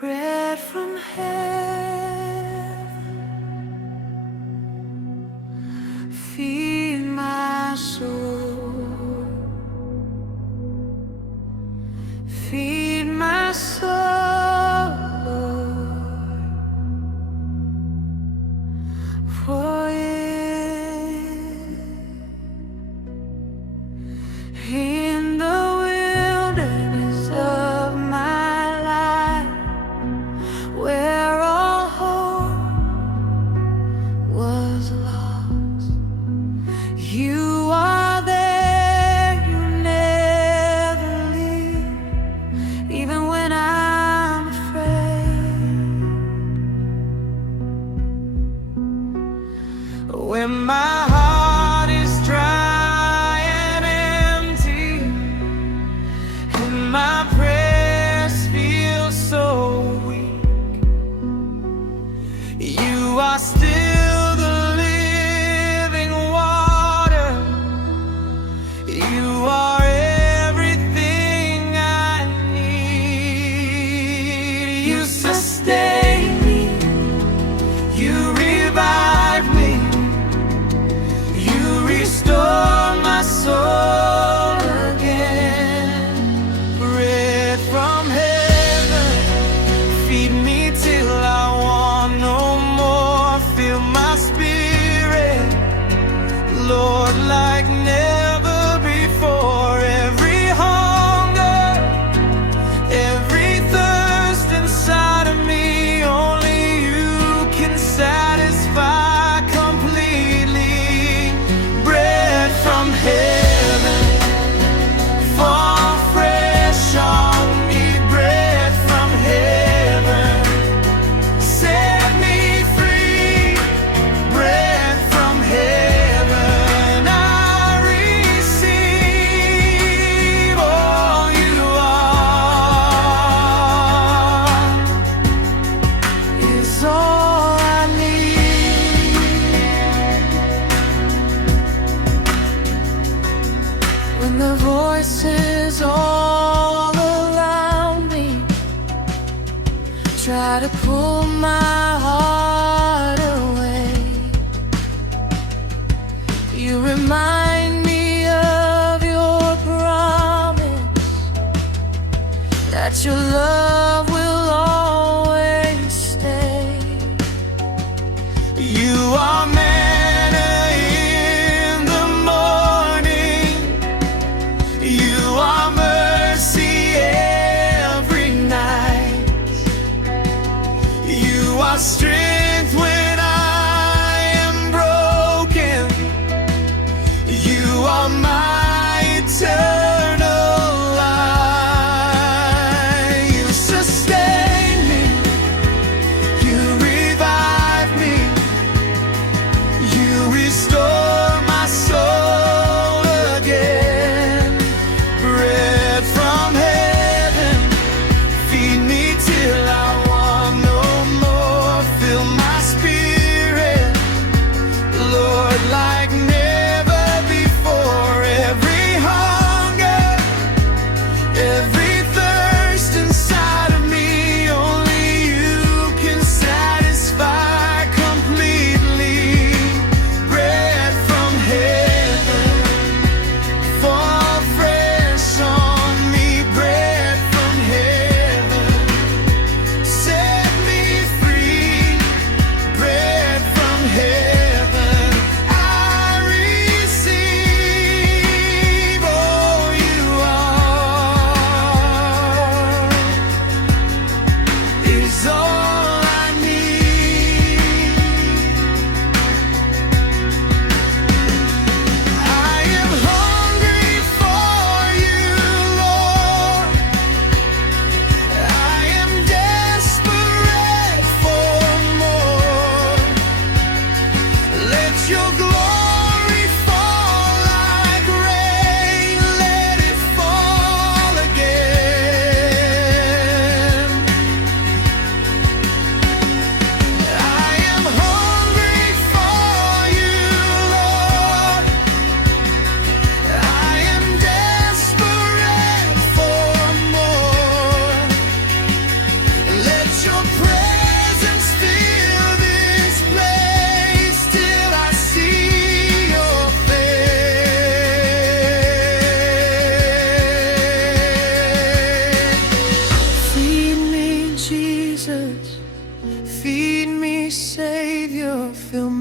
bread from heaven, feed my soul, feed my soul, Lord, for in the wilderness of my life, where all hope was lost, you are there, you never leave, even when I'm afraid. When my heart is dry and empty, and my prayers feel so weak, you are still the living water. You are everything I need. You sustain me, you revive me, you restore my soul again. Bread from heaven, feed me till I want no more. Fill my spirit, Lord, like never before. Every hunger, every thirst inside of me, only you can satisfy completely. Bread from heaven, fall fresh on me. Bread from heaven, set me free. Bread from heaven, I receive all you are, is all I need. When the voices all around me try to pull my heart away, you remind me of your promise, that your love will always stay. You are manna in the morning, you are mercy every night, you are strength when I am broken, you are my eternal life. You sustain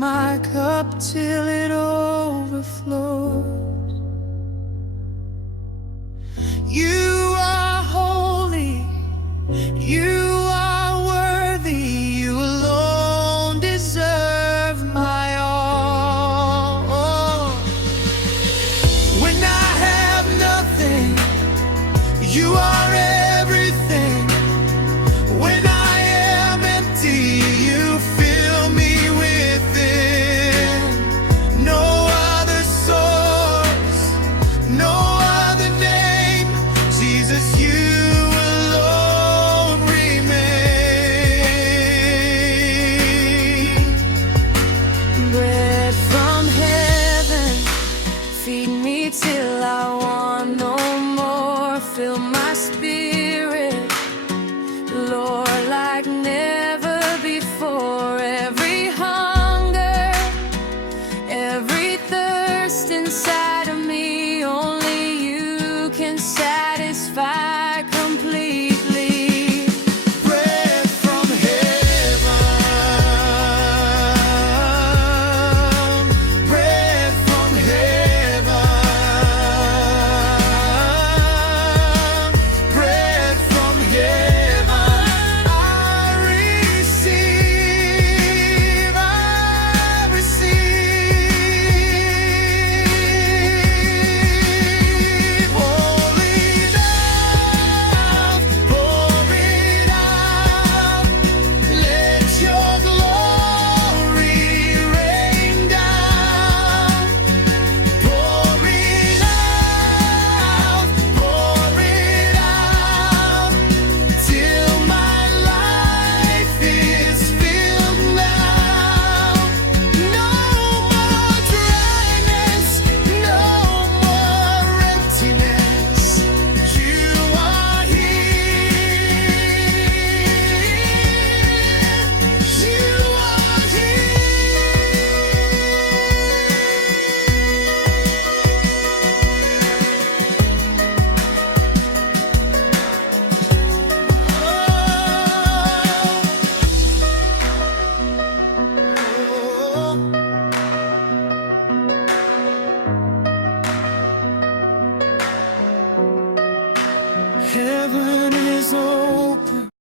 my cup till it